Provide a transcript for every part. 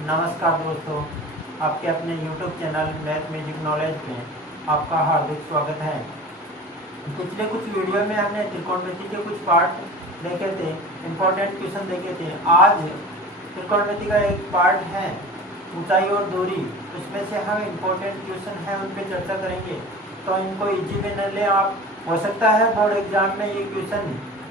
नमस्कार दोस्तों, आपके अपने YouTube channel math magic knowledge में आपका हार्दिक स्वागत है। पिछले कुछ वीडियो में हमने त्रिकोणमिति के कुछ पार्ट देखे थे, इम्पोर्टेंट क्वेश्चन देखे थे। आज त्रिकोणमिति का एक पार्ट है ऊंचाई और दूरी, उसमें से हम इम्पोर्टेंट क्वेश्चन है उन पर चर्चा करेंगे। तो इनको इजी में न ले आप, हो सकता है बोर्ड एग्जाम में ये क्वेश्चन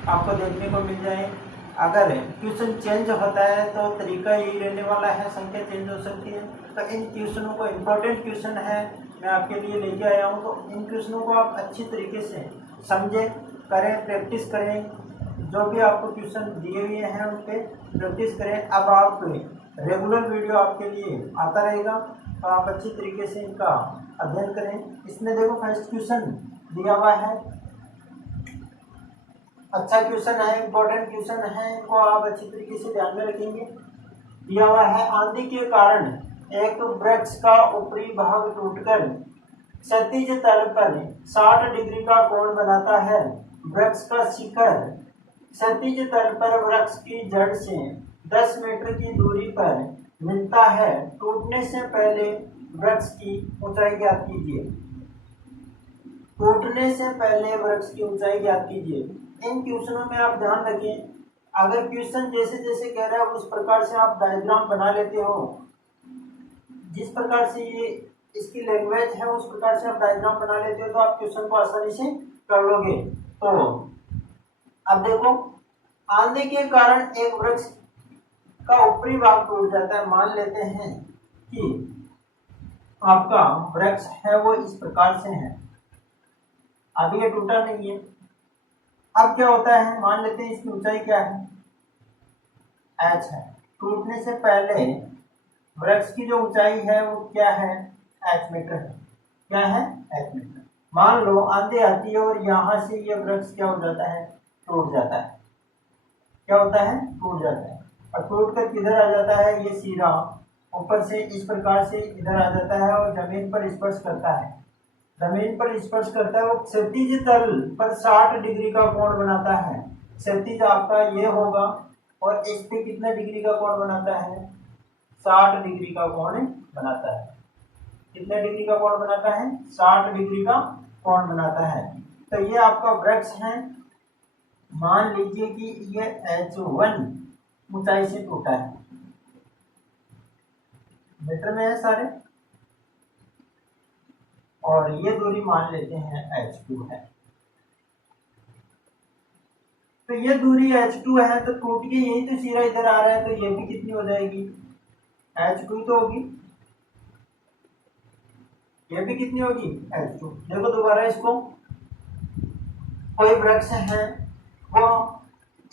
आपको देखने को मिल जाए। अगर क्वेश्चन चेंज होता है तो तरीका यही रहने वाला है, संख्या चेंज हो सकती है। तो इन क्वेश्चनों को, इम्पोर्टेंट क्वेश्चन है मैं आपके लिए लेके आया हूँ, तो इन क्वेश्चनों को आप अच्छी तरीके से समझें, करें, प्रैक्टिस करें। जो भी आपको क्वेश्चन दिए हुए हैं उन पर प्रैक्टिस करें। अब आप रेगुलर वीडियो आपके लिए आता रहेगा, तो आप अच्छी तरीके से इनका अध्ययन करें। इसमें देखो फर्स्ट क्वेश्चन दिया हुआ है, अच्छा क्वेश्चन है, इंपॉर्टेंट क्वेश्चन है, इनको आप अच्छी तरीके से ध्यान में रखेंगे। दिया हुआ है, आंधी के कारण एक वृक्ष का ऊपरी भाग टूटकर क्षैतिज तल पर 60 डिग्री का कोण बनाता है। वृक्ष का शिखर क्षैतिज तल पर वृक्ष की जड़ से 10 मीटर की दूरी पर मिलता है। टूटने से पहले वृक्ष की ऊंचाई ज्ञात कीजिए। टूटने से पहले वृक्ष की ऊंचाई ज्ञात कीजिए। इन क्वेश्चनों में आप ध्यान रखें, अगर क्वेश्चन जैसे जैसे कह रहा है उस प्रकार से आप डायग्राम बना लेते हो, जिस प्रकार से ये इसकी लैंग्वेज है उस प्रकार से आप डायग्राम बना लेते हो, तो आप क्वेश्चन को आसानी से कर लोगे। तो अब देखो, आंधी के कारण एक वृक्ष का ऊपरी भाग टूट जाता है। मान लेते हैं कि आपका वृक्ष है वो इस प्रकार से है, अभी ये टूटा नहीं है। अब क्या होता है, मान लेते हैं इसकी ऊंचाई क्या है, h है। टूटने से पहले वृक्ष की जो ऊंचाई है वो क्या है, h मीटर है। क्या है, h मीटर। मान लो आंधी आती है और यहाँ से ये वृक्ष क्या हो जाता है, टूट जाता है। क्या होता है, टूट जाता है। और टूट कर किधर आ जाता है, ये सीधा ऊपर से इस प्रकार से इधर आ जाता है और जमीन पर स्पर्श करता है। जमीन पर स्पर्श करता है, वो क्षैतिज तल पर 60 डिग्री का कोण बनाता है। क्षैतिज आपका ये होगा और इस पे कितने डिग्री का कोण बनाता है, 60 डिग्री का कोण बनाता है। कितने डिग्री का कोण बनाता है, 60 डिग्री का कोण बनाता है। तो ये आपका वृक्ष है। मान लीजिए कि ये H1 ऊंचाई से टूटा है, मीटर में है सारे, और ये दूरी मान लेते हैं H2 है। तो ये दूरी H2 है, तो टूट के यही तो सीधा इधर आ रहा है, तो ये भी कितनी हो जाएगी, H2 तो होगी। ये भी कितनी होगी, H2। देखो दोबारा इसको, कोई वृक्ष है वो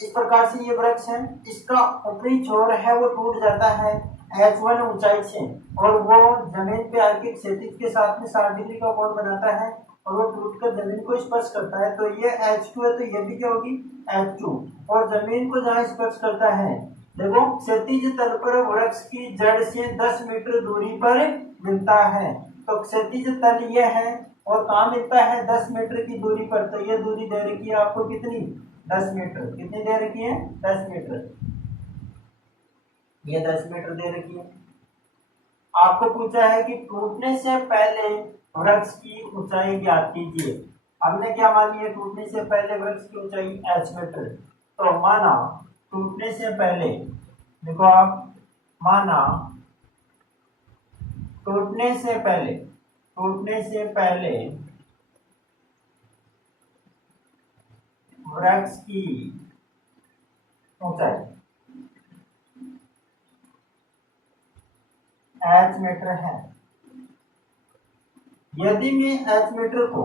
इस प्रकार से, ये वृक्ष है, इसका ऊपरी छोर है वो टूट जाता है H1 ऊंचाई से, और वो जमीन पे आके क्षैतिज के साथ में 60 डिग्री का कोण बनाता है और वो टूटकर जमीन को स्पर्श करता है। तो ये H2 है, तो ये भी क्या होगी, H2। और जमीन को जहाँ स्पर्श करता है, देखो क्षैतिज तल पर वृक्ष की जड़ से 10 मीटर दूरी पर मिलता है। तो क्षैतिज तल ये है और कहाँ मिलता है, 10 मीटर की दूरी पर। तो ये दूरी दे रखी है आपको कितनी, 10 मीटर। कितनी दे रखी है, 10 मीटर। ये 10 मीटर दे रखी है। आपको पूछा है कि टूटने से पहले वृक्ष की ऊंचाई ज्ञात कीजिए। हमने क्या मानी है, टूटने से पहले वृक्ष की ऊंचाई h मीटर। तो माना टूटने से पहले, देखो आप, माना टूटने से पहले, टूटने से पहले वृक्ष की ऊंचाई h मीटर है। यदि मैं h मीटर को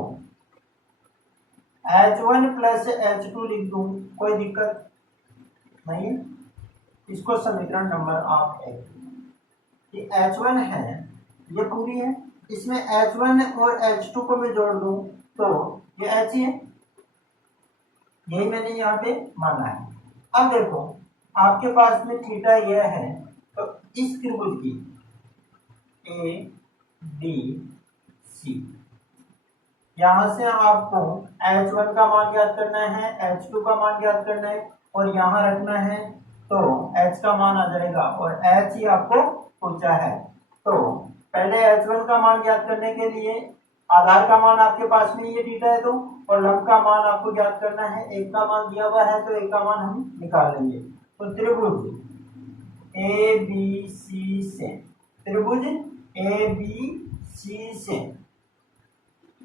H1 प्लस H2 लिख दूं, कोई दिक्कत नहीं है। इसको समीकरण नंबर आप एक, ये H1 है, ये पूरी है, इसमें H1 और H2 को मैं जोड़ दूं तो ये H ही है। यही मैंने यहाँ पे माना है। अब देखो, आपके पास में थीटा यह है, तो इस त्रिभुज की ABC, यहां से आपको H1 का मान ज्ञात करना है, H2 का मान ज्ञात करना है और यहां रखना है तो h का मान आ जाएगा, और h ही आपको पूछा है। तो पहले h1 का मान ज्ञात करने के लिए आधार का मान आपके पास में ये थीटा है, तो और लंब का मान आपको ज्ञात करना है। एक का मान दिया हुआ है तो एक का मान हम निकाल लेंगे। तो त्रिभुज ए बी सी से, त्रिभुज ए बी सी से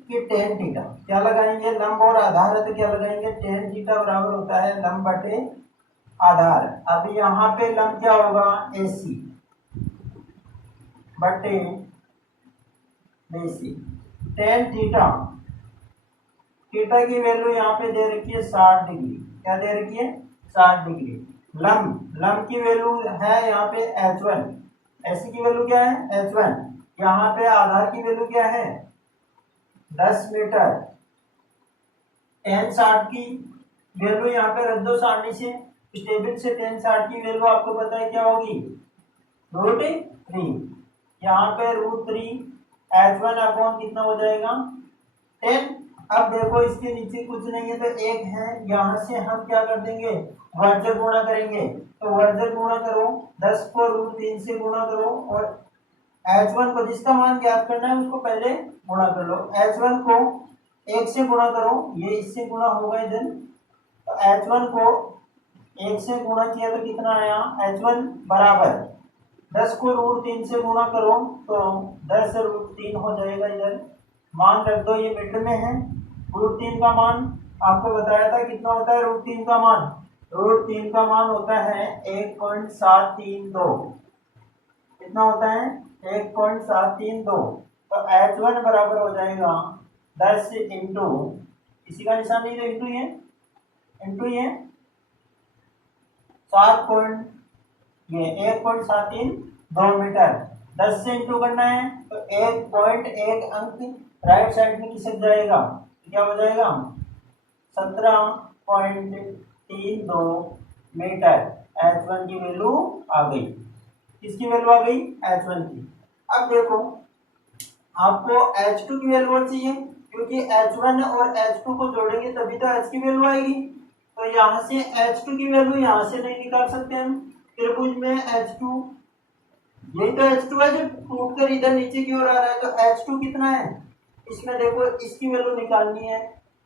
कि टेन थीटा क्या लगाएंगे, लंब और आधार है तो क्या लगाएंगे, टेन थीटा बराबर होता है लंब बटे आधार। अब यहाँ पे लंब क्या होगा, AC बटे BC। टेन थीटा, थीटा की वैल्यू यहाँ पे दे रखी है 60 डिग्री। क्या दे रखी है, 60 डिग्री। लंब, लंब की वैल्यू है यहाँ पे H1, ऐसी की वैल्यू क्या है H1। यहाँ पे आधार की वैल्यू क्या है 10 मीटर। टेन 60 की वैल्यू यहाँ पे रख दो सारणी से, टेबल से टेन 60 की वैल्यू आपको पता है क्या होगी, √3। यहाँ पे √3 H1 अपॉन कितना हो जाएगा 10। अब देखो इसके नीचे कुछ नहीं है तो एक है, यहाँ से हम क्या कर देंगे, वर्जक गुणा करेंगे। तो वर्जक गुणा करो, 10 को √3 से गुणा करो, और H1 को जिसका मान ज्ञात करना है उसको पहले गुणा कर लो। H1 को 1 से गुणा करो, ये इससे गुणा होगा इधर, तो H1 को 1 से गुणा किया तो कितना आया, H1 बराबर 10 को √3 से गुणा करो तो 10 √3 हो जाएगा। इधर मान रख दो, ये मीटर में है। √3 का मान आपको बताया था कितना होता है, √3 का मान, √3 का मान होता है 1.732। कितना होता है 1.732। तो H1 बराबर हो जाएगा 10 इंटू, इसी का निशान नहीं तो इंटू ये, इंटू ये 1.732 मीटर। 10 से इंटू करना है तो 1.1 अंक राइट साइड में खिसक जाएगा, क्या हो जाएगा 17.32 मीटर। H1 की वैल्यू आ गई, किसकी वैल्यू आ गई, H1 की। अब देखो आपको H2 की वैल्यू चाहिए, क्योंकि H1 और H2 को जोड़ेंगे तभी तो H की वैल्यू आएगी। तो यहाँ से H2 की वैल्यू यहाँ से नहीं निकाल सकते हम। त्रिभुज में H2, यही तो H2 है जो टूट कर इधर नीचे की ओर आ रहा है, तो H2 कितना है, इसमें देखो इसकी वैल्यू निकालनी है,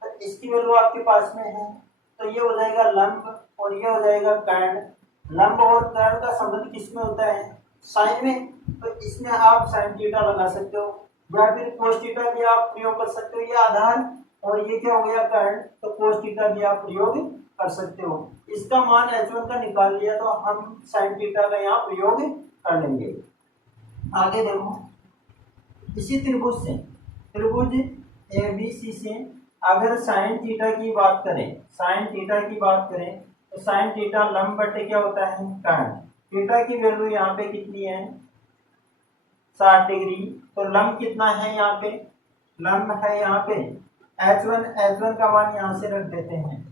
तो इसकी वैल्यू आपके पास में है। तो ये हो जाएगा लंब और ये हो जाएगा कर्ण। लंब और कर्ण का संबंध किसमें होता है, साइन में। तो इसमें आप साइन थीटा लगा सकते हो, या फिर कोस थीटा भी आप प्रयोग कर सकते हो। ये आधार और ये क्या हो गया कर्ण, तो कोस थीटा भी आप प्रयोग कर सकते हो। इसका मान H1 का निकाल लिया तो हम साइन थीटा का यहाँ प्रयोग कर लेंगे। आगे देखो, इसी त्रिभुज से, त्रिभुज ABC से अगर साइन थीटा की बात करें, साइन थीटा की बात करें तो साइन थीटा लंब बटे क्या होता है कर्ण। थीटा की वैल्यू यहाँ पे कितनी है 60 डिग्री। तो लंब कितना है यहाँ पे, लंब है यहाँ पे H1, H1 का मान यहाँ से रख देते हैं,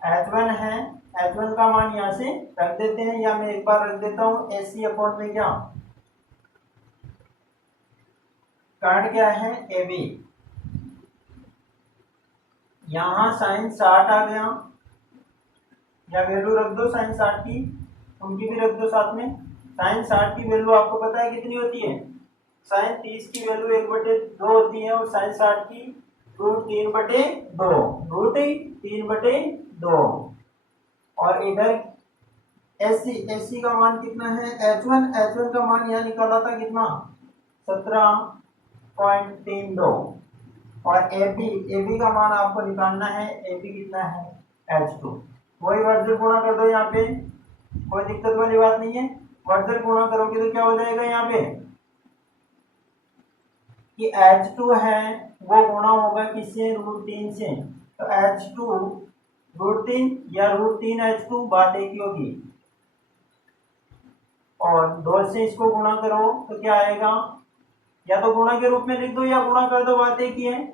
H1 है, H1 का मान यहाँ से रख देते हैं, या मैं एक बार रख देता हूँ AC अपॉन में क्या, कर्ण क्या है AB। यहाँ साइन 60 आ गया, या वैल्यू रख दो साइन 60 की, उनकी भी रख दो साथ में। साइन 60 की वैल्यू आपको पता है कितनी होती है, साइन 30 की वैल्यू 1/2 होती है, और साइन 60 की √3/2, √3/2। और इधर AC का मान कितना है H1 का मान यहाँ निकाला था कितना 17.32। और AB का मान आपको निकालना है, AB कितना है H2। वही वर्जक गुणा कर दो, यहाँ पे कोई दिक्कत वाली बात नहीं है। वर्जक गुणा करोगे तो क्या हो जाएगा यहाँ पे कि H2 है वो गुणा होगा किससे, √3 से। तो H2 √3 या √3 H2 बात एक ही होगी, और 2 से इसको गुणा करो तो क्या आएगा, या तो गुणा के रूप में लिख दो या गुणा कर दो, बात एक ही है।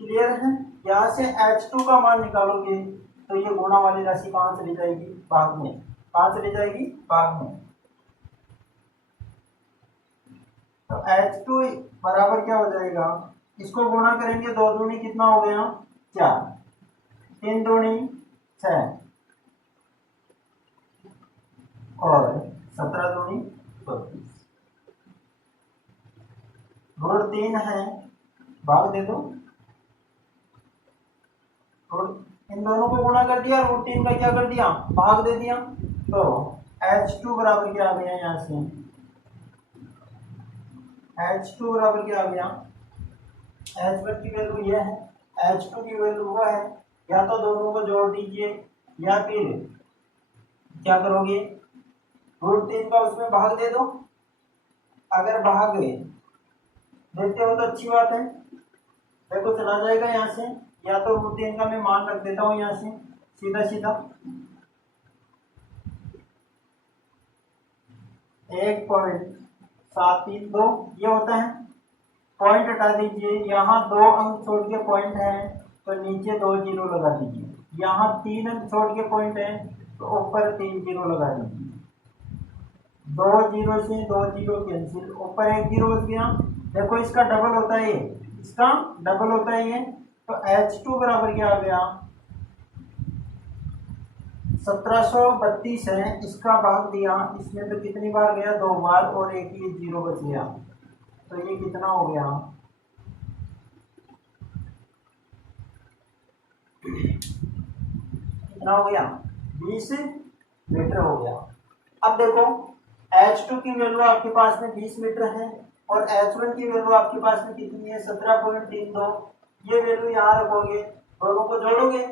क्लियर है। यहाँ से H2 का मान निकालोगे तो ये गुणा वाली राशि कहाँ चली जाएगी, भाग में, कहाँ चली जाएगी, भाग में। तो H2 बराबर क्या हो जाएगा इसको गुणा करेंगे, 2 दूनी कितना हो गया 4, 3 दूनी 6 और 17 दूनी 32। √3 है, भाग दे दो, इन दोनों को गुणा कर दिया, √3 का क्या कर दिया भाग दे दिया। तो H2 बराबर क्या आ गया, यहाँ से H2 बराबर क्या आ गया, H1 की वैल्यू यह है, H2 की वैल्यू वो है। या तो दोनों को जोड़ दीजिए या फिर क्या करोगे, √3 का उसमें भाग दे दो। अगर भाग देते हो तो अच्छी बात है, देखो चला जाएगा यहाँ से। या तो √3 का मैं मान रख देता हूँ यहाँ से सीधा सीधा, 1.732 ये होता है। पॉइंट हटा दीजिए, यहाँ 2 अंक छोड़ के पॉइंट है तो नीचे 2 जीरो लगा दीजिए, यहाँ 3 अंक छोड़ के पॉइंट है तो ऊपर 3 जीरो लगा दीजिए। 2 जीरो से 2 जीरो कैंसिल, ऊपर 1 जीरो बच गया। देखो इसका डबल होता है ये, इसका डबल होता है ये, तो H2 बराबर क्या आ गया 1732 है। इसका भाग दिया, इसमें तो कितनी बार गया 2 बार और एक ये जीरो बच गया, तो ये कितना हो गया कितना हो गया 20 मीटर हो गया। अब देखो H2 की वैल्यू आपके पास में 20 मीटर है और H1 की वैल्यू आपके पास में कितनी है 17.32। ये वैल्यू यहाँ रखोगे, दोनों को जोड़ोगे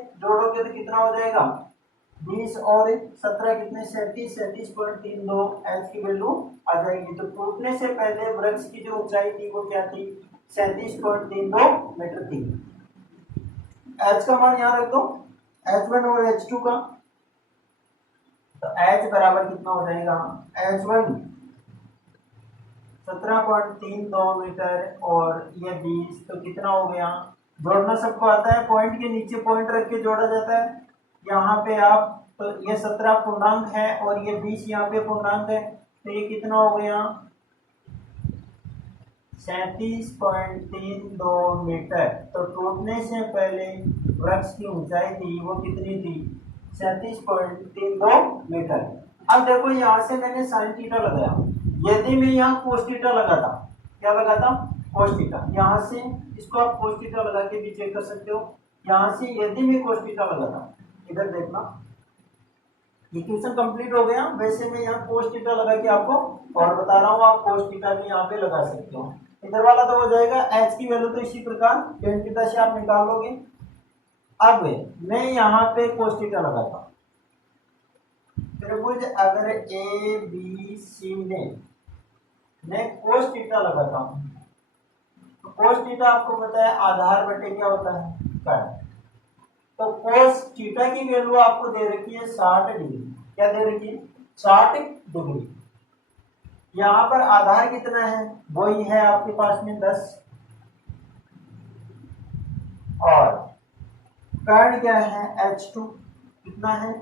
तो कितना हो जाएगा 20 और 17 कितने 37.32 H की वैल्यू आ जाएगी। तो टूटने से पहले वृक्ष की जो ऊंचाई थी वो क्या थी 37.32 मीटर थी। H का मान यहाँ रख दो, H1 और H2 का, तो H बराबर कितना हो जाएगा H1 17.32 मीटर और ये 20, तो कितना हो गया, जोड़ना सबको आता है, पॉइंट के नीचे पॉइंट रख के जोड़ा जाता है। यहाँ पे आप तो ये 17 पूर्णांक है और ये 20 यहाँ पे पूर्णांक है, तो ये कितना हो गया 37.32 मीटर। तो टूटने से पहले वृक्ष की ऊंचाई थी वो कितनी थी 37.32 मीटर। अब देखो यहाँ से मैंने साइन थीटा लगाया, यदि मैं यहाँ कोस थीटा लगाता, क्या लगाता कोस थीटा, यहाँ से इसको आप कोस थीटा लगा के भी चेक कर सकते हो। यहाँ से यदि मैं कोस थीटा लगाता, इधर देखना इक्वेशन कंप्लीट हो गया। वैसे मैं यहाँ कोस थीटा लगा के आपको और बता रहा हूँ, आप कोस थीटा भी यहाँ पे लगा सकते हो। इधर वाला तो हो जाएगा, एच की वैल्यू तो इसी प्रकार tan थीटा से आप निकाल लोगे। अब मैं यहाँ पे कोस थीटा लगाता हूँ, त्रिभुज अगर ए बी सी में मैं कोस थीटा लगाता हूँ, तो कोस थीटा आपको पता है आधार बटे क्या होता है कर्ण। तो कोस थीटा की वैल्यू आपको दे रखी है 60 डिग्री, क्या दे रखी है 60 डिग्री। यहाँ पर आधार कितना है वही है आपके पास में 10 और कर्ण क्या है H2, कितना है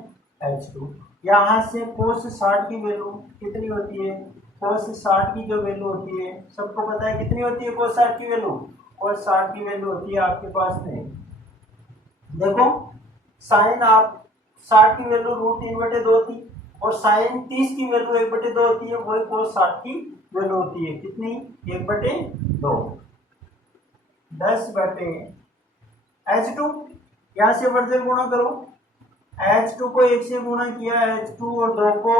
H2। यहाँ से कोस 60 की वैल्यू कितनी होती है, कोस 60 की जो वैल्यू होती है सबको पता है कितनी होती है कोस 60 की वैल्यू, कोस 60 की वैल्यू होती है आपके पास में, देखो साइन आप 60 की वैल्यू √3/2 थी और साइन 30 की वैल्यू 1/2 होती है, वही कोस 60 की वैल्यू होती है कितनी 1/2, 10/H2। यहाँ से वर्जन गुणा करो, H2 को 1 से गुणा किया H2 और 2 को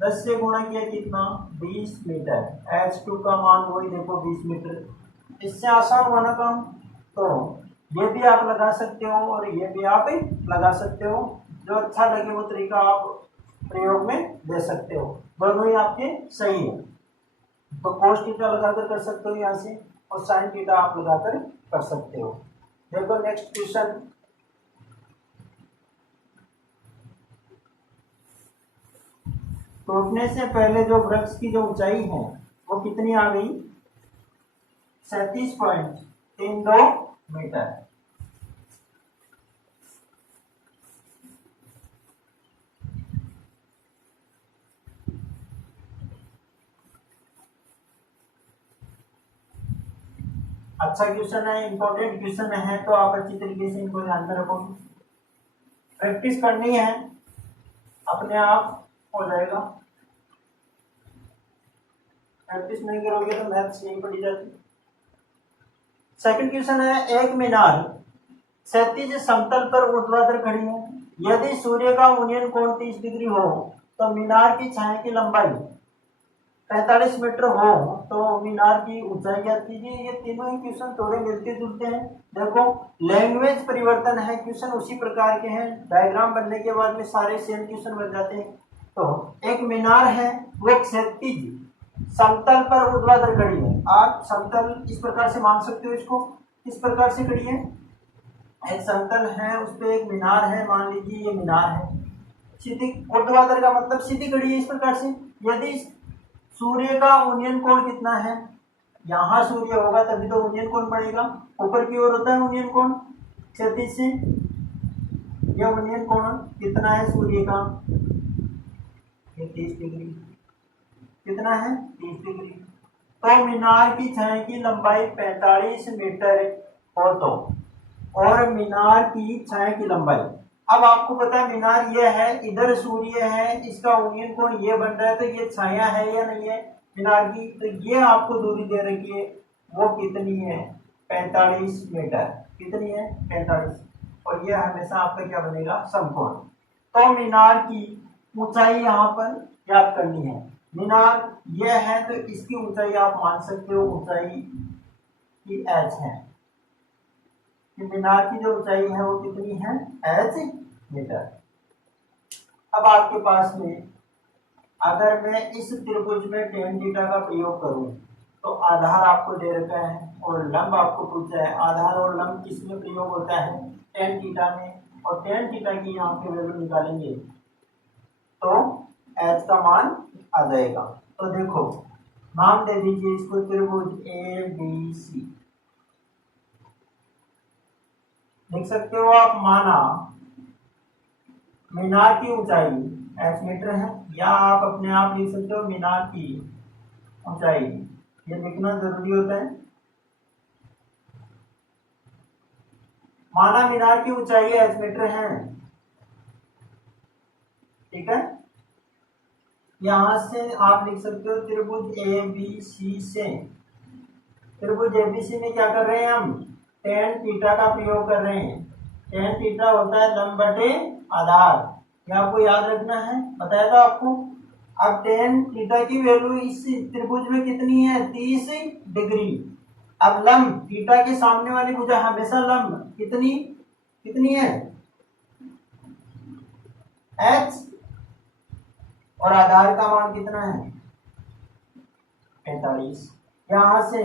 10 से गुणा किया कितना 20 मीटर। H2 का मान वही देखो 20 मीटर। इससे आसान हुआ ना काम, तो ये भी आप लगा सकते हो और ये भी आप लगा सकते हो, जो अच्छा लगे वो तरीका आप प्रयोग में दे सकते हो, दोनों ही आपके सही है। तो कोस थीटा लगाकर कर सकते हो यहाँ से और साइन थीटा आप लगाकर कर सकते हो। देखो नेक्स्ट क्वेश्चन, टूटने से पहले जो वृक्ष की जो ऊंचाई है वो कितनी आ गई 37.32 मीटर। अच्छा क्वेश्चन है, इंपॉर्टेंट क्वेश्चन है, तो आप अच्छी तरीके से इनको ध्यान में रखोगे। प्रैक्टिस करनी है, अपने आप हो जाएगा। प्रैक्टिस नहीं करोगे तो मैथ्स नहीं पढ़ी जाती। सेकंड क्वेश्चन है, एक मीनार क्षैतिज समतल पर ऊर्ध्वाधर खड़ी है। यदि सूर्य का उन्नयन कोण 30 डिग्री हो तो मीनार की छाया की लंबाई 45 मीटर हो तो मीनार की ऊंचाई ज्ञात कीजिए। ये तीनों ही क्वेश्चन थोड़े मिलते जुलते हैं। देखो लैंग्वेज परिवर्तन है, क्वेश्चन उसी प्रकार के हैं, डायग्राम बनने के बाद में सारे सेम क्वेश्चन बन जाते हैं। तो एक मीनार है, वो क्षैतिज समतल पर ऊर्ध्वाधर खड़ी है। आप समतल इस प्रकार से मान सकते हो, इसको इस प्रकार से खड़ी है। एक समतल है, उस पर एक मीनार है, मान लीजिए ये मीनार है। सीधी ऊर्ध्वाधर का मतलब सीधी खड़ी है इस प्रकार से। यदि सूर्य का उन्नयन कोण कितना है, यहाँ सूर्य होगा तभी तो उन्नयन कोण बनेगा, ऊपर की ओर होता है उन्नयन कोण क्षैतिज से। यह उन्नयन कोण कितना है सूर्य का, 30 डिग्री। कितना है, 30 डिग्री। तो मीनार की छाया की लंबाई 45 मीटर हो तो, और मीनार की छाया की लंबाई, अब आपको पता है मीनार ये है, इधर सूर्य है, इसका उन्नयन कोण ये बन रहा है, तो ये छाया है या नहीं है मीनार की। तो ये आपको दूरी दे रखी है, वो कितनी है, 45 मीटर। कितनी है, 45। और ये हमेशा आपका क्या बनेगा, समकोण। तो मीनार की ऊंचाई यहाँ पर ज्ञात करनी है। मीनार ये है तो इसकी ऊंचाई आप मान सकते हो, ऊंचाई की h है। मीनार की जो ऊंचाई है वो कितनी है, h मीटर। अब आपके पास में अगर मैं इस त्रिभुज में tan थीटा का प्रयोग करूं तो आधार आपको दे रखा है और लंब आपको पूछा है। आधार और लंब किस में प्रयोग होता है, tan थीटा में, और tan थीटा की यहाँ पे वैल्यू निकालेंगे तो h का मान आ जाएगा। तो देखो नाम दे दीजिए इसको त्रिभुज ABC, लिख सकते हो आप। माना मीनार की ऊंचाई h मीटर है, या आप अपने आप लिख सकते हो मीनार की ऊंचाई, ये लिखना जरूरी होता है। माना मीनार की ऊंचाई h मीटर है, ठीक है। यहां से आप लिख सकते हो त्रिभुज ABC से, त्रिभुज ABC में क्या कर रहे हैं हम, tan थीटा का प्रयोग कर रहे हैं। tan थीटा होता है लंब बटे आधार, ये आपको याद रखना है, बताया था आपको। अब tan थीटा की वैल्यू इस त्रिभुज में कितनी है, 30 डिग्री। अब लंब थीटा के सामने वाली भुजा हमेशा लंब कितनी कितनी है, h, और आधार का मान कितना है, 45। यहां से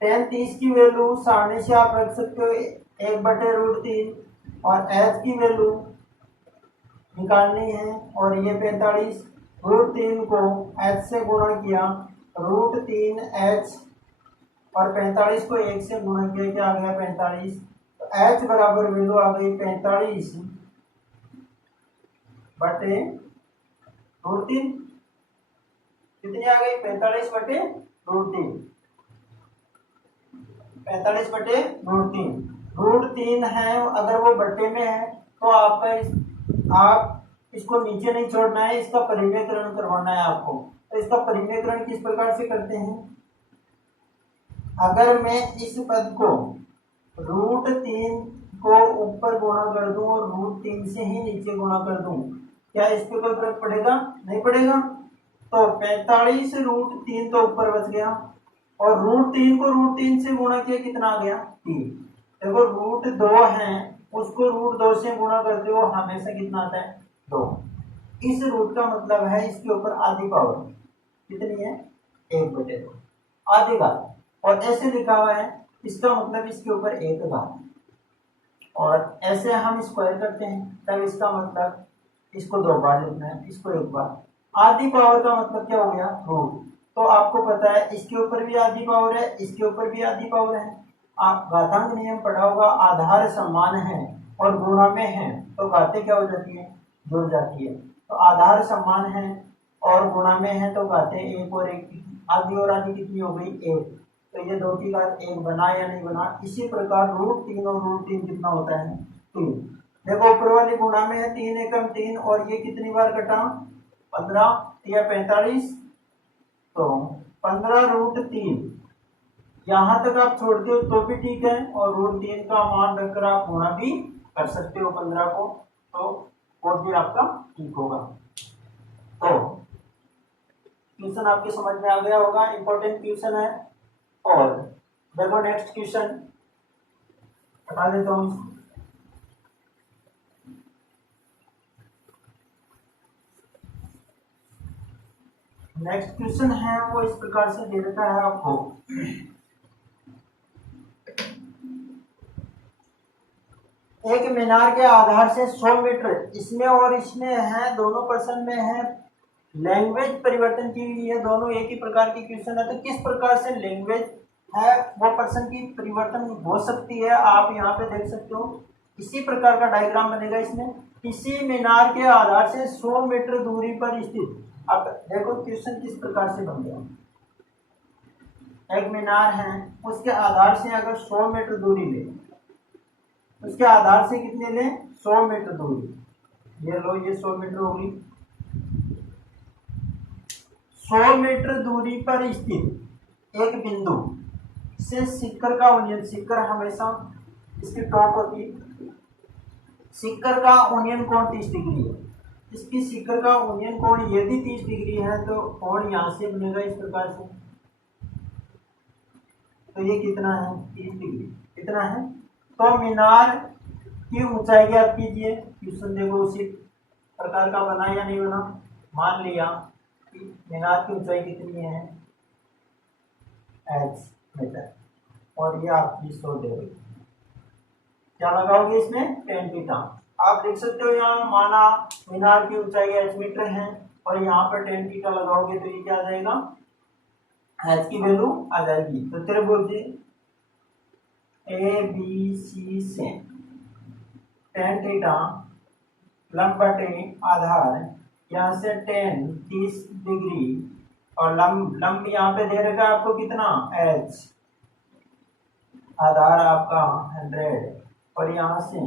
tan 30 की वैल्यू सामने से आप रख सकते हो 1/√3, और h की वैल्यू निकालनी है, और ये 45 √3 को h से गुणा किया, √3h, और 45 को 1 से गुणा किया, क्या आ गया, 45। तो h बराबर वैल्यू आ गई 45 बटे √3। कितनी आ गई, 45 बटे √3, 45 बटे √3 है। अगर वो बटे में है तो आप इसको नीचे नहीं छोड़ना है, इसका परिमेयकरण करवाना है आपको। तो इसका परिमेयकरण किस प्रकार से करते हैं, अगर मैं इस पद को √3 को ऊपर गुणा कर दूं और √3 से ही नीचे गुणा कर दूं, क्या इस पे कोई फर्क पड़ेगा, नहीं पड़ेगा। तो 45 √3 तो ऊपर बच गया, और √3 को √3 से गुणा किया, कितना आ गया, 3। देखो √2 है, उसको √2 से गुणा करते हो हमेशा कितना आता है, 2। इस रूट का मतलब है इसके ऊपर आधी पावर कितनी है, 1/2, आधी घात। और ऐसे लिखा हुआ है, इसका मतलब इसके ऊपर 1 घात, और ऐसे हम स्क्वायर करते हैं तब इसका मतलब इसको 2 बार लिखना है, इसको 1 बार। आधी पावर का मतलब क्या हो गया, रूट। तो आपको पता है इसके ऊपर भी आधी पावर है, इसके ऊपर भी आधी पावर है। आप घातांक नियम पढ़ा होगा, आधार समान है और गुणा में है तो घातें क्या हो जाती है, जुड़ जाती है। तो आधार समान है और गुणा में है तो घातें 1 और 1, आधी और आधी कितनी हो गई, 1। तो ये 2 की घात 1 बना या नहीं बना। इसी प्रकार √3 और √3 कितना होता है 3। देखो ऊपर वाली गुणा में है 3 एकम 3 और ये कितनी बार कटा 15 या 45, तो 15√3 यहाँ तक आप छोड़ते हो तो भी ठीक है, और √3 का मान रखकर आप गुणा भी कर सकते हो 15 को, तो वो भी आपका ठीक होगा। तो क्वेश्चन आपके समझ में आ गया होगा, इंपॉर्टेंट क्वेश्चन है। और देखो नेक्स्ट क्वेश्चन बता देता हूँ। नेक्स्ट क्वेश्चन है वो इस प्रकार से दे रखा है आपको। एक मीनार के आधार से 100 मीटर इसमें और इसमें है, दोनों पर्सन में है, लैंग्वेज परिवर्तन की हुई है, दोनों एक ही प्रकार की क्वेश्चन है। तो किस प्रकार से लैंग्वेज है वो पर्सन की परिवर्तन हो सकती है, आप यहाँ पे देख सकते हो। इसी प्रकार का डायग्राम बनेगा इसमें। किसी मीनार के आधार से 100 मीटर दूरी पर स्थित, अब देखो क्वेश्चन किस प्रकार से बन गया। एक मीनार है, उसके आधार से अगर 100 मीटर दूरी ले, उसके आधार से कितने ले 100 मीटर दूरी, ये लो ये 100 मीटर होगी। 100 मीटर दूरी पर स्थित एक बिंदु से सिक्कर का ओनियन, सिक्कर हमेशा इसकी टॉप होती है, सिक्कर का ओनियन कोण 30 डिग्री है। इसकी सिक्कर का ओनियन कोण यदि 30 डिग्री है तो कोण यहाँ से बनेगा इस प्रकार से, तो ये कितना है 30 डिग्री, कितना है। तो मीनार की ऊंचाई ज्ञात कीजिए। क्वेश्चन देखो उसी प्रकार का बना या नहीं बना। मान लिया कि मीनार की ऊंचाई कितनी है h मीटर, और ये आपकी 100 दे रही, क्या लगाओगे इसमें tan थीटा। आप देख सकते हो यहाँ माना मीनार की ऊंचाई h मीटर है और यहाँ पर tan थीटा लगाओगे तो ये क्या आ जाएगा, h की वैल्यू आ जाएगी। तो तेरे बोलते ए बी सी से tan थीटा लंब बटे आधार, यहाँ से tan 30 डिग्री, और लंब यहाँ पे दे रखा है आपको कितना h, आधार आपका 100, और यहाँ से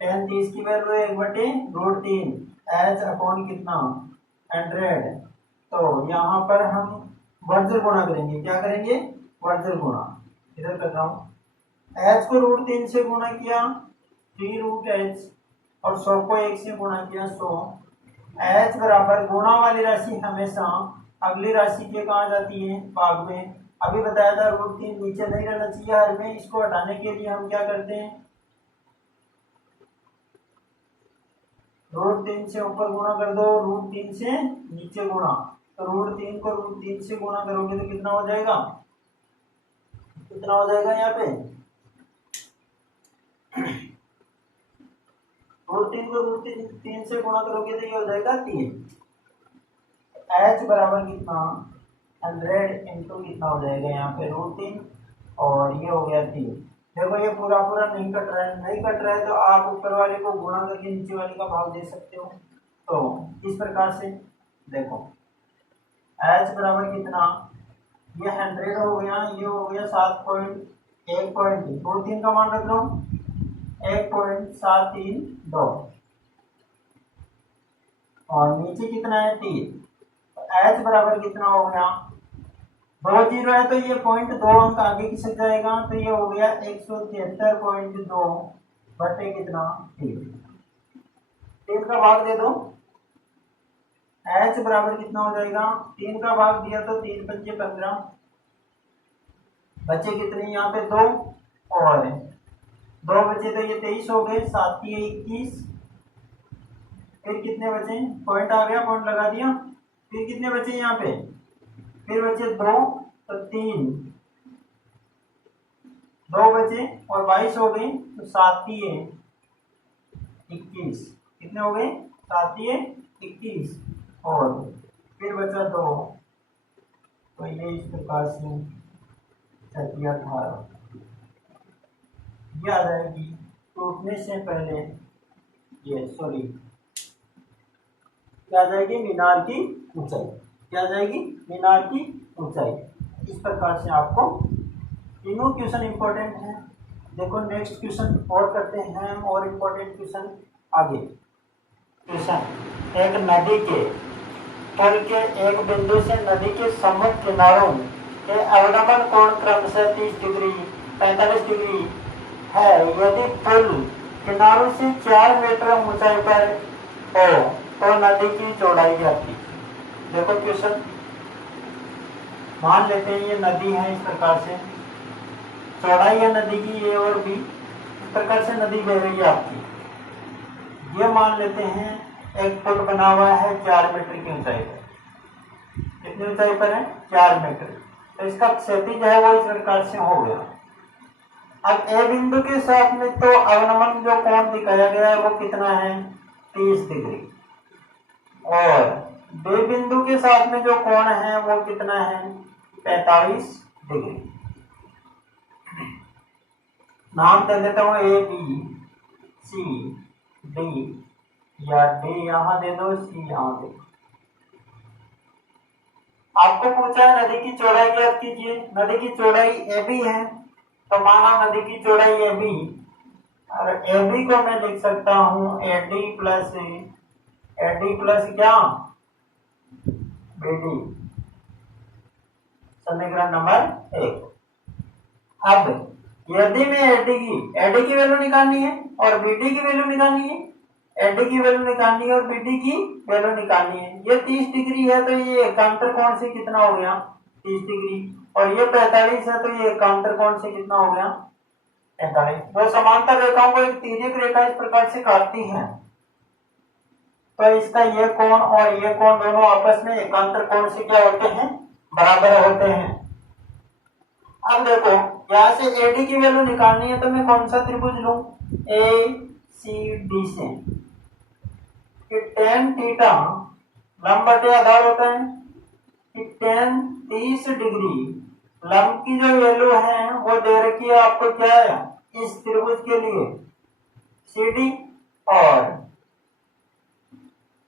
tan 30 की वैल्यू 1/√3 h अपॉन कितना 100। तो यहाँ पर हम वर्ग गुणा करेंगे, क्या करेंगे वर्ग गुणा, इधर कर रहा हूँ। h को √3 से गुणा किया 3√h, और 100 को 1 से गुणा किया 100। h बराबर गुणा वाली राशि हमेशा अगली राशि के कहाँ जाती है भाग में। अभी बताया था √3 नीचे नहीं रहना चाहिए हर में, इसको हटाने के लिए हम क्या करते हैं √3 से ऊपर गुणा कर दो, √3 से नीचे गुणा, तो √3 को √3 से गुणा करोगे तो कितना हो जाएगा, कितना हो जाएगा यहाँ पे √3 को √3 से गुणा करोगे तो ये हो जाएगा 3। h बराबर कितना 100 इंटू कितना हो जाएगा यहाँ पे √3, और ये हो गया 3। देखो ये पूरा पूरा नहीं कट रहा है, नहीं कट रहा है तो आप ऊपर वाले को गुणा करके नीचे वाले का भाग दे सकते हो। तो इस प्रकार से देखो h बराबर कितना, ये 100 हो गया, ये हो गया 7.1 √3 का मान रख लो 1.732, और नीचे कितना है 3। h बराबर कितना हो गया 2 जीरो है तो ये 0.2 अंक आगे खिसक जाएगा, तो ये हो गया 173.2 बटे कितना 3 का भाग दे दो। h बराबर कितना हो जाएगा 3 का भाग दिया तो 3 पंजे 15, बचे कितने यहाँ पे 2, और 2 बचे तो ये 23 हो गए, 7 21, फिर कितने बचे पॉइंट आ गया, पॉइंट लगा दिया, फिर कितने बचे यहाँ पे, फिर बचे 2 तो 3, 2 बचे और 22 हो गई, तो 7 21, कितने हो गए 7 21, और फिर बचा 2, तो ये इस प्रकार से 18 ये आ जाएगी टूटने से पहले, ये सॉरी क्या आ जाएगी मीनार की ऊंचाई, क्या आ जाएगी मीनार की ऊंचाई। इस प्रकार से आपको तीनों क्वेश्चन इंपॉर्टेंट हैं। देखो नेक्स्ट क्वेश्चन और करते हैं और इम्पोर्टेंट क्वेश्चन आगे। क्वेश्चन, एक नदी के पुल के एक बिंदु से नदी के सम्मुख किनारों के अवलंबन कोण क्रमशः 30 डिग्री 45 डिग्री है। यदि पुल किनारों से 4 मीटर ऊंचाई पर हो तो नदी की चौड़ाई जाती। देखो क्वेश्चन, मान लेते हैं ये नदी है, इस प्रकार से चौड़ाई है नदी की ए और बी, इस प्रकार से नदी बह रही है आपकी। ये मान लेते हैं एक पुल बना हुआ है 4 मीटर की ऊंचाई पर। कितनी ऊंचाई पर है? 4 मीटर। तो इसका क्षैतिज है वो इस प्रकार से हो गया। अब ए बिंदु के साथ में तो अवनमन जो कोण दिखाया गया है वो कितना है? 30 डिग्री। और बी बिंदु के साथ में जो कोण है वो कितना है? 45 डिग्री। नाम दे देता हूं ए बी सी डी, या डी यहां दे दो, सी यहां दे दो। आपको पूछा है नदी की चौड़ाई ज्ञात कीजिए। नदी की चौड़ाई ए बी है, तो माना नदी की चौड़ाई ए बी, और ए बी को मैं लिख सकता हूं ए डी प्लस क्या? B D. समीकरण नंबर 1। अब यदि मैं एडी की वैल्यू निकालनी है और बीडी की वैल्यू निकालनी है, एडी की वैल्यू निकालनी है और बीडी की वैल्यू निकालनी है। ये 30 डिग्री है तो ये एकांतर कोण से कितना हो गया? 30 डिग्री। और ये 45 है तो ये एकांतर कोण से कितना हो गया? 45। दो समांतर रेखाओं को एक तिर्यक रेखा इस प्रकार से काटती है तो इसका ये कोण और ये कोण दोनों आपस में एकांतर कोण से क्या होते हैं? बराबर होते हैं। अब देखो यहां से एडी की वैल्यू निकालनी है तो मैं कौन सा त्रिभुज लूं? ए सी डी से कि tan थीटा लंब बटे आधार होता है कि tan 30 डिग्री लंब की जो वैल्यू है वो दे रखी है आपको क्या है इस त्रिभुज के लिए सी डी, और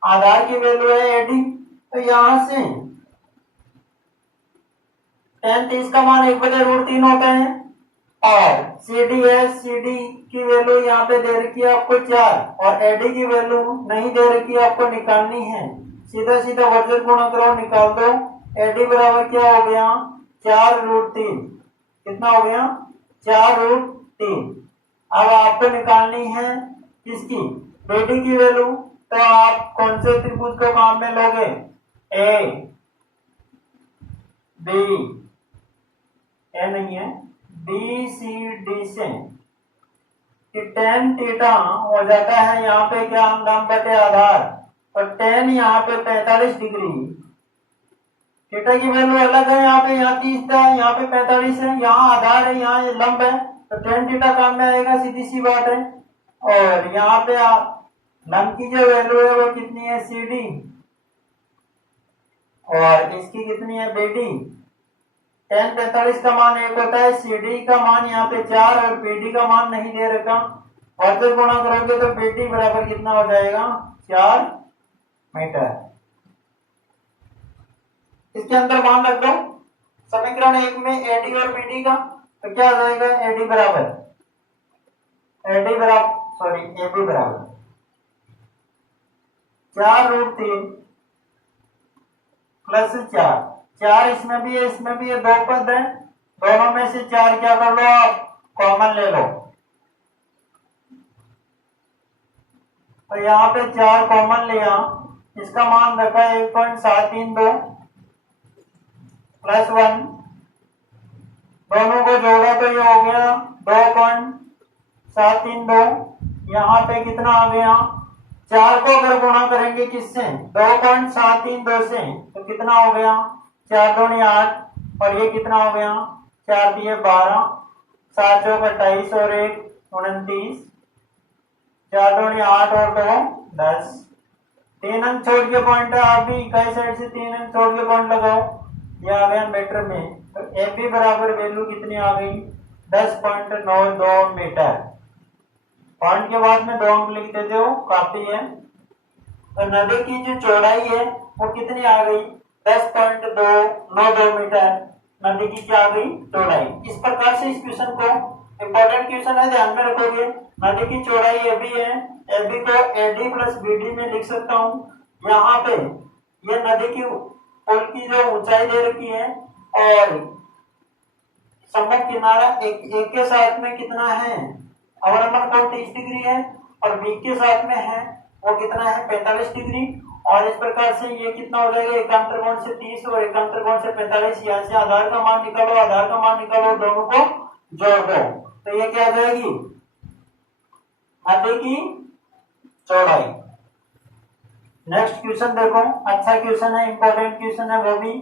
आधार की वैल्यू है एडी। तो यहां से tan 30 का मान 1/√3 होता है और CD है, CD की वैल्यू यहाँ पे दे रखी है आपको 4 और AD की वैल्यू नहीं दे रखी है, आपको निकालनी है। सीधा सीधा वर्जन गुणा करो, निकाल दो। AD बराबर क्या हो गया? 4√3। कितना हो गया? 4√3। अब आपको निकालनी है किसकी? AD की वैल्यू। तो आप कौन से त्रिभुज को काम में लोगे? ए बी, ए नहीं है, डी सी डी से कि tan थीटा हो जाता है यहाँ पे क्या? लंब बटे आधार। तो tan यहाँ पे 45 डिग्री, थीटा की वैल्यू अलग है, यहाँ पे यहाँ 30 है, यहाँ पे 45 है, यहाँ आधार है, यहाँ लंब है, तो tan थीटा काम में आएगा, सीधी सी बात है। और यहाँ पे लंब की जो वैल्यू है वो कितनी है? सी डी, और इसकी कितनी है? B D. tan 45 का मान 1 होता है, CD का मान यहाँ पे 4 और BD का मान नहीं दे रखा। और जब गुणा करोगे तो BD बराबर कितना हो जाएगा? 4 मीटर। इसके अंदर मान रख दो समीकरण 1 में AD और BD का, तो क्या आ जाएगा? AB बराबर AB बराबर 4√3 प्लस 4 इसमें भी है, इसमें भी है, 2 पद है, दोनों में से 4 क्या कर लो आप? कॉमन ले लो। तो यहाँ पे 4 कॉमन लिया, इसका मान रखा है 1.732 प्लस 1, दोनों को जोड़ा तो ये हो गया 2.732। यहाँ पे कितना आ गया? 4 को अगर गुणा करेंगे किससे? 2.732 से, तो कितना हो गया? 4 दूनी 8 और ये कितना हो गया? 4 दिए 12, 7 चौक 28 और 1 29, 4 दूनी 8 और 2 10। 3 अंक छोड़ के पॉइंट है, आप भी इकाई साइड से 3 अंक छोड़ के पॉइंट लगाओ, ये आ गया मीटर में। तो AB बराबर वैल्यू कितनी आ गई? 10.92 मीटर। पॉइंट के बाद में 2 अंक लिख देते हो, काफी है। तो नदी की जो चौड़ाई है वो कितनी आ गई? 10.92 मीटर। नदी की क्या आ गई चौड़ाई। इस प्रकार से इस क्वेश्चन को, इंपॉर्टेंट क्वेश्चन है, ध्यान में रखोगे। नदी की चौड़ाई एबी है, एबी को एडी प्लस बीडी में लिख सकता हूँ। यहाँ पे ये नदी की पुल की जो ऊंचाई दे रखी है और सम्मुख किनारा एक के साथ में कितना है, अवलंबन कोण 30 डिग्री है और बी के साथ में है वो कितना है 45 डिग्री। और इस प्रकार से ये कितना हो जाएगा, एकांतर कोण से 30 और एकांतर कोण से 45। यहाँ से आधार का मान निकालो, आधार का मान निकालो, दोनों को जोड़ दो तो ये क्या आ जाएगी नदी की चौड़ाई। नेक्स्ट क्वेश्चन देखो, अच्छा क्वेश्चन है, इंपॉर्टेंट क्वेश्चन है, वो भी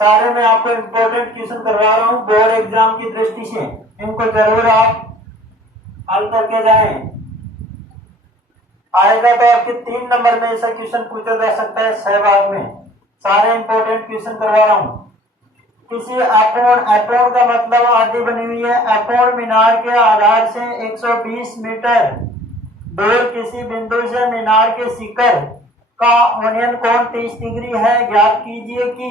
सारे मैं आपको इंपॉर्टेंट क्वेश्चन करवा रहा हूँ बोर्ड एग्जाम की दृष्टि से, इनको जरूर आप हल करके जाएं। आएगा तो आपके 3 नंबर में ऐसा क्वेश्चन पूछा जा सकता है 6 भाग में। सारे इंपॉर्टेंट क्वेश्चन करवा रहा हूँ। किसी अपूर्ण, अपूर्ण का मतलब आदि बनी हुई है, अपूर्ण मीनार के आधार से 120 मीटर दूर किसी बिंदु से मीनार के शिखर का उन्नयन कोण 30 डिग्री है। ज्ञात कीजिए कि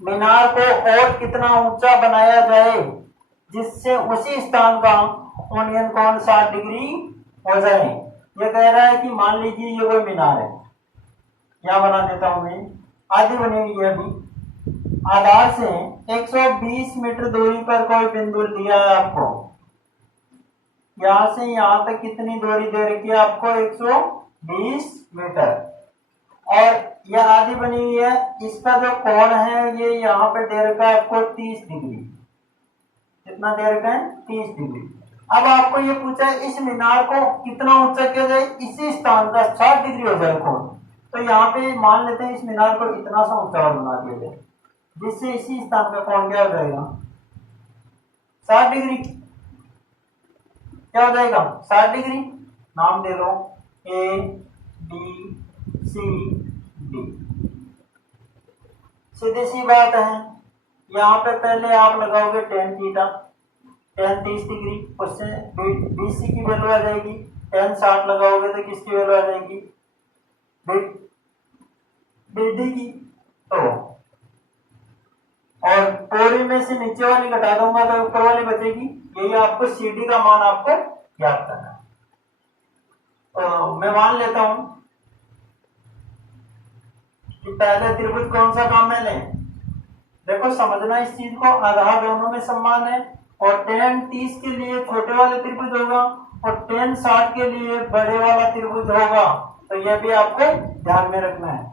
मीनार को और कितना ऊंचा बनाया जाए जिससे उसी स्थान का उन्नयन कोण 60 डिग्री हो जाए। ये कह रहा है कि मान लीजिए ये कोई मीनार है, यहाँ बना देता हूं मैं, आदि बनी हुई है, अभी आधार से 120 मीटर दूरी पर कोई बिंदु दिया है आपको, यहां से यहां तक कितनी दूरी दे रखी है आपको 120 मीटर और यह आदि बनी हुई है। इसका जो कोण है ये यहाँ पे दे रखा है आपको 30 डिग्री। कितना दे रखा है 30 डिग्री। अब आपको ये पूछा है इस मीनार को कितना ऊंचा किया जाए, इसी स्थान का 60 डिग्री हो जाए कोण। तो यहाँ पे मान लेते हैं इस मीनार को इतना सा ऊंचा बना दिया जाए जिससे इसी स्थान का कोण क्या हो जाएगा 60 डिग्री। क्या हो जाएगा 60 डिग्री। नाम दे लो ए बी सी डी। सीधी सी बात है, यहाँ पे पहले आप लगाओगे tan थीटा, tan 30 डिग्री, उससे BC की वैल्यू आ जाएगी। tan 60 लगाओगे तो किसकी वैल्यू आ जाएगी BD की। तो और पूरी में से नीचे वाली घटा दूंगा तो ऊपर वाली बचेगी। यही आपको CD का मान आपको याद करना है। तो मैं मान लेता हूं कि पहले त्रिभुज कौन सा काम में लें। देखो समझना इस चीज को, आधार दोनों में समान है और tan 30 के लिए छोटे वाले त्रिभुज होगा और tan 60 के लिए बड़े वाला त्रिभुज होगा। तो यह भी आपको ध्यान में रखना है।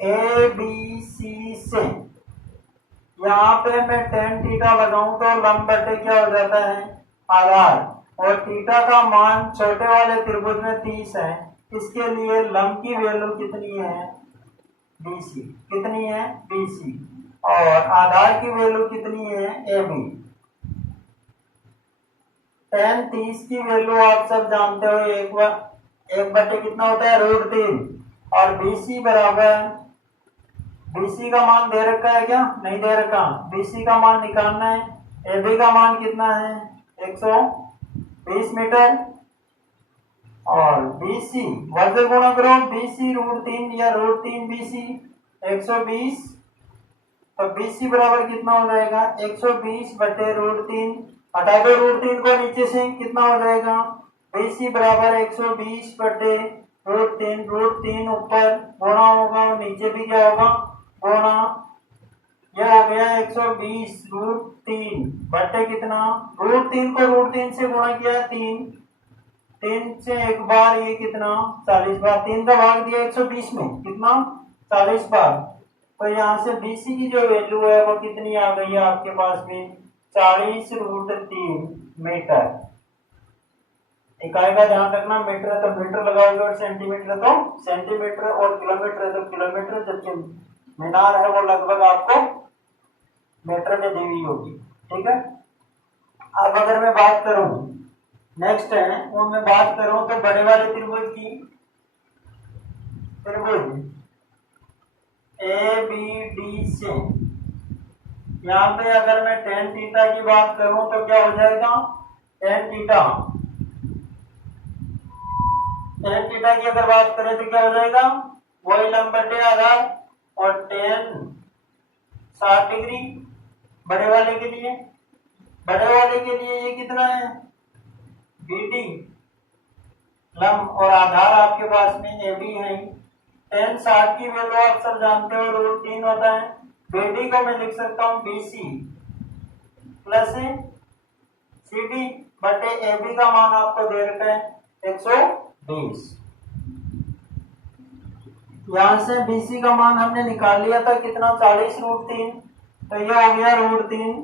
ए बी सी से यहाँ पे मैं tan थीटा लगाऊं तो लंब बटे क्या हो जाता है आधार, और थीटा का मान छोटे वाले त्रिभुज में 30 है, इसके लिए लंब की वैल्यू कितनी है BC। कितनी है BC और आधार की वैल्यू कितनी है AB। tan 30 की वैल्यू आप सब जानते हो, एक बटे कितना होता है √3 और BC बराबर, BC का मान दे रखा है क्या, नहीं दे रखा। BC का मान निकालना है। AB का मान कितना है 120 मीटर और BC वर्ग गुणा करो, BC √3 या √3 BC 120। तो BC बराबर कितना हो जाएगा 120 बटे √3, हटा दो √3 को नीचे से, कितना हो जाएगा BC बराबर 120 बटे √3, √3 ऊपर गुणा होगा और नीचे भी क्या होगा गुणा। यह हो गया 120 √3 बटे कितना, √3 को √3 से गुणा किया 3 से एक बार, ये कितना 40 बार, 3 का भाग दिया 120 में कितना 40 बार। तो यहाँ से BC की जो वैल्यू है वो कितनी आ गई है आपके पास में 40 √3 मीटर। इकाई का ध्यान रखना, मीटर है तो मीटर लगाओगे और सेंटीमीटर है तो सेंटीमीटर और किलोमीटर है तो किलोमीटर। जबकि मीनार है वो लगभग आपको मीटर में दी हुई होगी। ठीक है। अब अगर मैं बात करूं नेक्स्ट है वो मैं बात करूं तो बड़े वाले त्रिभुज की, त्रिभुज ABD से यहाँ पे अगर मैं tan थीटा की बात करूं तो क्या हो जाएगा tan थीटा की अगर बात करें तो क्या हो जाएगा वही लंब बटे आधार और tan 60 डिग्री। बड़े वाले के लिए, बड़े वाले के लिए ये कितना है, BD लंब, और आधार आपके पास में AB है। tan 60 की वैल्यू आप सब जानते हो √3 होता है। BD को मैं लिख सकता हूँ BC प्लस CD बटे AB का मान आपको दे रखा है 120। यहां से BC का मान हमने निकाल लिया था कितना, 40√3, तो ये हो गया √3,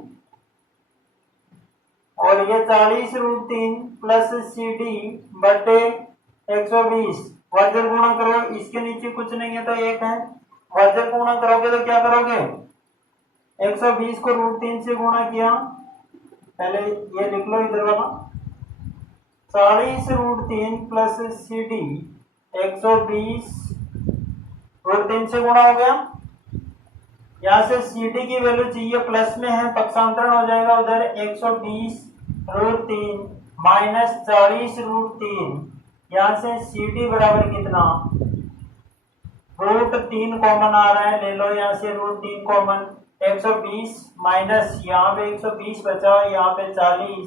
और ये 40√3 प्लस CD बटे 120। वर्ग गुणा करो, इसके नीचे कुछ नहीं है तो 1 है। वर्ग गुणा करोगे तो क्या करोगे, 120 को √3 से गुणा किया, पहले ये लिख लो इधर वाला, 40√3 प्लस CD 120 √3 से गुणा हो गया। यहाँ से CD की वैल्यू चाहिए, प्लस में है, पक्षांतरण हो जाएगा उधर, 120√3 माइनस 40√3, यहाँ से CD बराबर कितना, √3 कॉमन आ रहा है, ले लो यहाँ से √3 कॉमन, 120 माइनस यहाँ पे 120 बचा, यहाँ पे 40,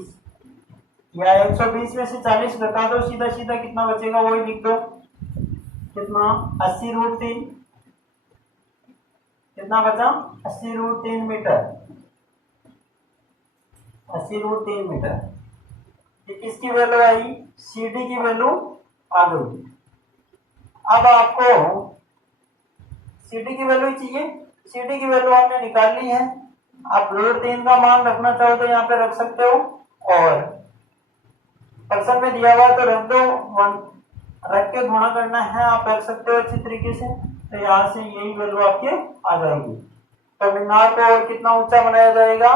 या 120 में से 40 घटा दो, सीधा सीधा कितना बचेगा वही लिख दो, कितना 80√3, कितना बचा 80√3 मीटर, 80√3 मीटर। किसकी वैल्यू आई, CD की वैल्यू आ गई। अब आपको CD की वैल्यू चाहिए, CD की वैल्यू आपने निकाल ली है। आप √3 का मान रखना चाहो तो यहाँ पे रख सकते हो, और प्रश्न में दिया हुआ तो रख दो, रख के गुणा करना है आप रख सकते हो अच्छी तरीके से, तो यहाँ से यही वैल्यू आपके आ जाएगी। तो मीनार को और कितना ऊंचा बनाया जाएगा,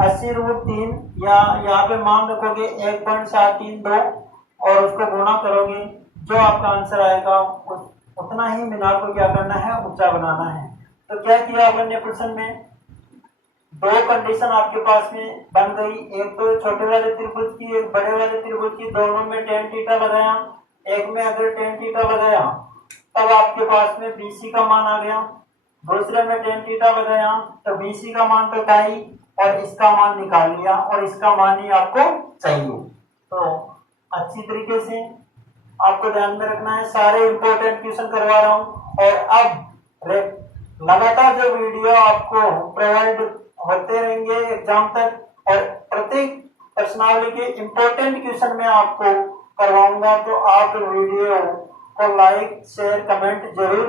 80√3, या यहाँ पे मान रखोगे 1.732 और उसको गुणा करोगे, जो आपका आंसर आएगा उतना ही मीनार को क्या करना है, ऊंचा बनाना है। तो क्या किया अपन ने प्रश्न में, दो कंडीशन आपके पास में बन गई, एक तो छोटे वाले त्रिभुज की, एक बड़े वाले त्रिभुज की, दोनों में tan थीटा लगाया। एक में अगर tan थीटा लगाया तब आपके पास में BC का मान आ गया, दूसरे में tan थीटा लगाया तो BC का मान तो था ही, और इसका मान निकाल लिया, और इसका मान ही आपको चाहिए। तो अच्छी तरीके से आपको ध्यान में रखना है, सारे इंपॉर्टेंट क्वेश्चन करवा रहा हूँ, और अब लगातार जो वीडियो आपको प्रोवाइड होते रहेंगे एग्जाम तक, और प्रत्येक प्रश्नावली के इंपॉर्टेंट क्वेश्चन में आपको करवाऊंगा। तो आप वीडियो को लाइक शेयर कमेंट जरूर